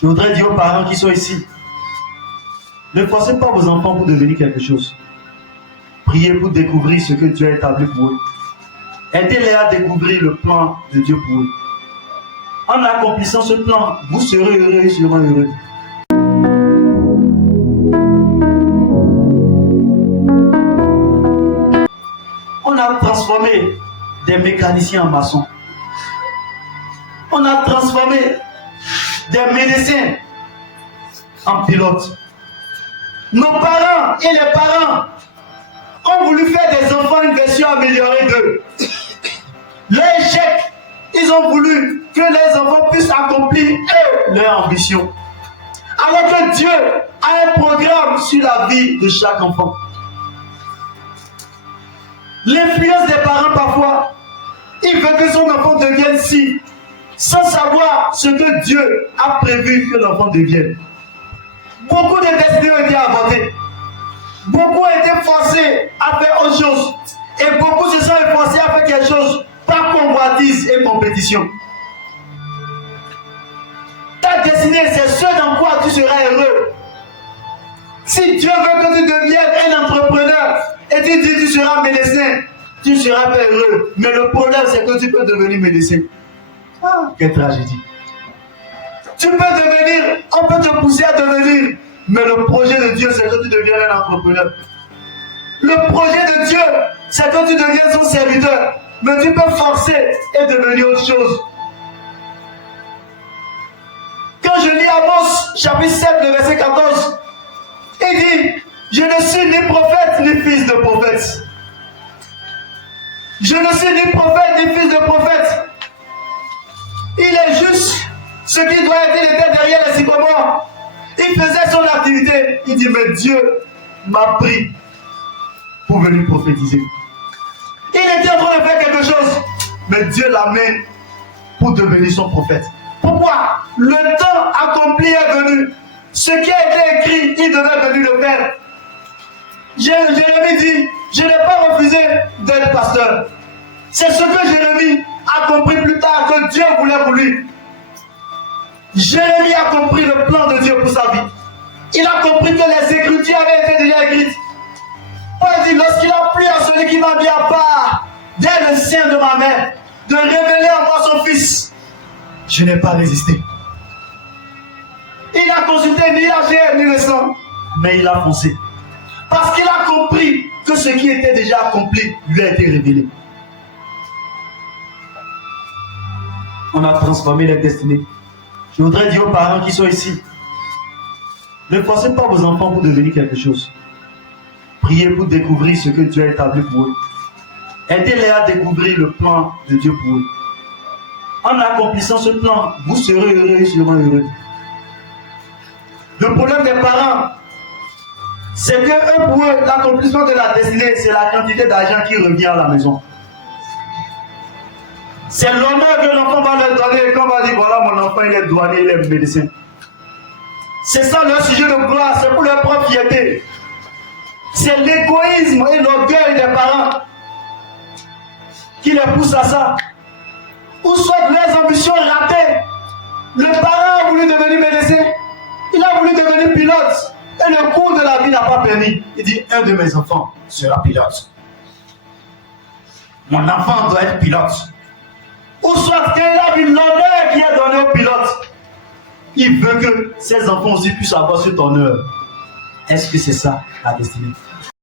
Je voudrais dire aux parents qui sont ici, ne forcez pas vos enfants pour devenir quelque chose. Priez pour découvrir ce que Dieu a établi pour eux. Aidez-les à découvrir le plan de Dieu pour eux. En accomplissant ce plan, vous serez heureux et seront heureux. On a transformé des mécaniciens en maçons. On a transformé des médecins en pilotes. Nos parents et les parents ont voulu faire des enfants une version améliorée d'eux. Leur échec, ils ont voulu que les enfants puissent accomplir leur ambition. Alors que Dieu a un programme sur la vie de chaque enfant. L'influence des parents parfois, il veut que son enfant devienne ci, sans savoir ce que Dieu a prévu que l'enfant devienne. Beaucoup de destinées ont été avortées. Beaucoup ont été forcés à faire autre chose. Et beaucoup se sont forcés à faire quelque chose par convoitise et compétition. Ta destinée, c'est ce dans quoi tu seras heureux. Si Dieu veut que tu deviennes un entrepreneur et tu dis tu seras médecin, tu seras pas heureux. Mais le problème, c'est que tu peux devenir médecin. Ah, quelle tragédie. Tu peux devenir, on peut te pousser à devenir, mais le projet de Dieu, c'est que tu deviennes un entrepreneur. Le projet de Dieu, c'est que tu deviennes son serviteur, mais tu peux forcer et devenir autre chose. Quand je lis Amos, chapitre 7, le verset 14, il dit, je ne suis ni prophète ni fils de prophète. Je ne suis ni prophète ni fils de prophète. Il est juste ce qui doit être, il était derrière les sycomores. Il faisait son activité. Il dit, mais Dieu m'a pris pour venir prophétiser. Il était en train de faire quelque chose, mais Dieu l'a mis pour devenir son prophète. Pourquoi? Le temps accompli est venu. Ce qui a été écrit, il devait venir le faire. Jérémie dit, je n'ai pas refusé d'être pasteur. C'est ce que Jérémie a compris plus tard que Dieu voulait pour lui. Jérémie a compris le plan de Dieu pour sa vie. Il a compris que les Écritures avaient été déjà écrites. Paul dit, lorsqu'il a plu à celui qui m'a mis à part, dès le sein de ma mère, de révéler à moi son fils, je n'ai pas résisté. Il a consulté ni la chair ni le sang, mais il a foncé. Parce qu'il a compris que ce qui était déjà accompli lui a été révélé. On a transformé les destinées. Je voudrais dire aux parents qui sont ici, ne forcez pas vos enfants pour devenir quelque chose. Priez pour découvrir ce que Dieu a établi pour eux. Aidez-les à découvrir le plan de Dieu pour eux. En accomplissant ce plan, vous serez heureux et seront heureux. Le problème des parents, c'est que eux, pour eux, l'accomplissement de la destinée, c'est la quantité d'argent qui revient à la maison. C'est l'honneur que l'enfant va leur donner quand on va dire, voilà, mon enfant, il est douanier, il est médecin. C'est ça leur sujet de gloire, c'est pour leur propre fierté. C'est l'égoïsme et l'orgueil des parents qui les poussent à ça. Ou soit leurs ambitions ratées. Le parent a voulu devenir médecin, il a voulu devenir pilote. Et le cours de la vie n'a pas permis. Il dit, un de mes enfants sera pilote. Mon enfant doit être pilote. Ou soit quand il a vu l'honneur qui est donné au pilote, il veut que ses enfants aussi puissent avoir cet honneur. Est-ce que c'est ça la destinée?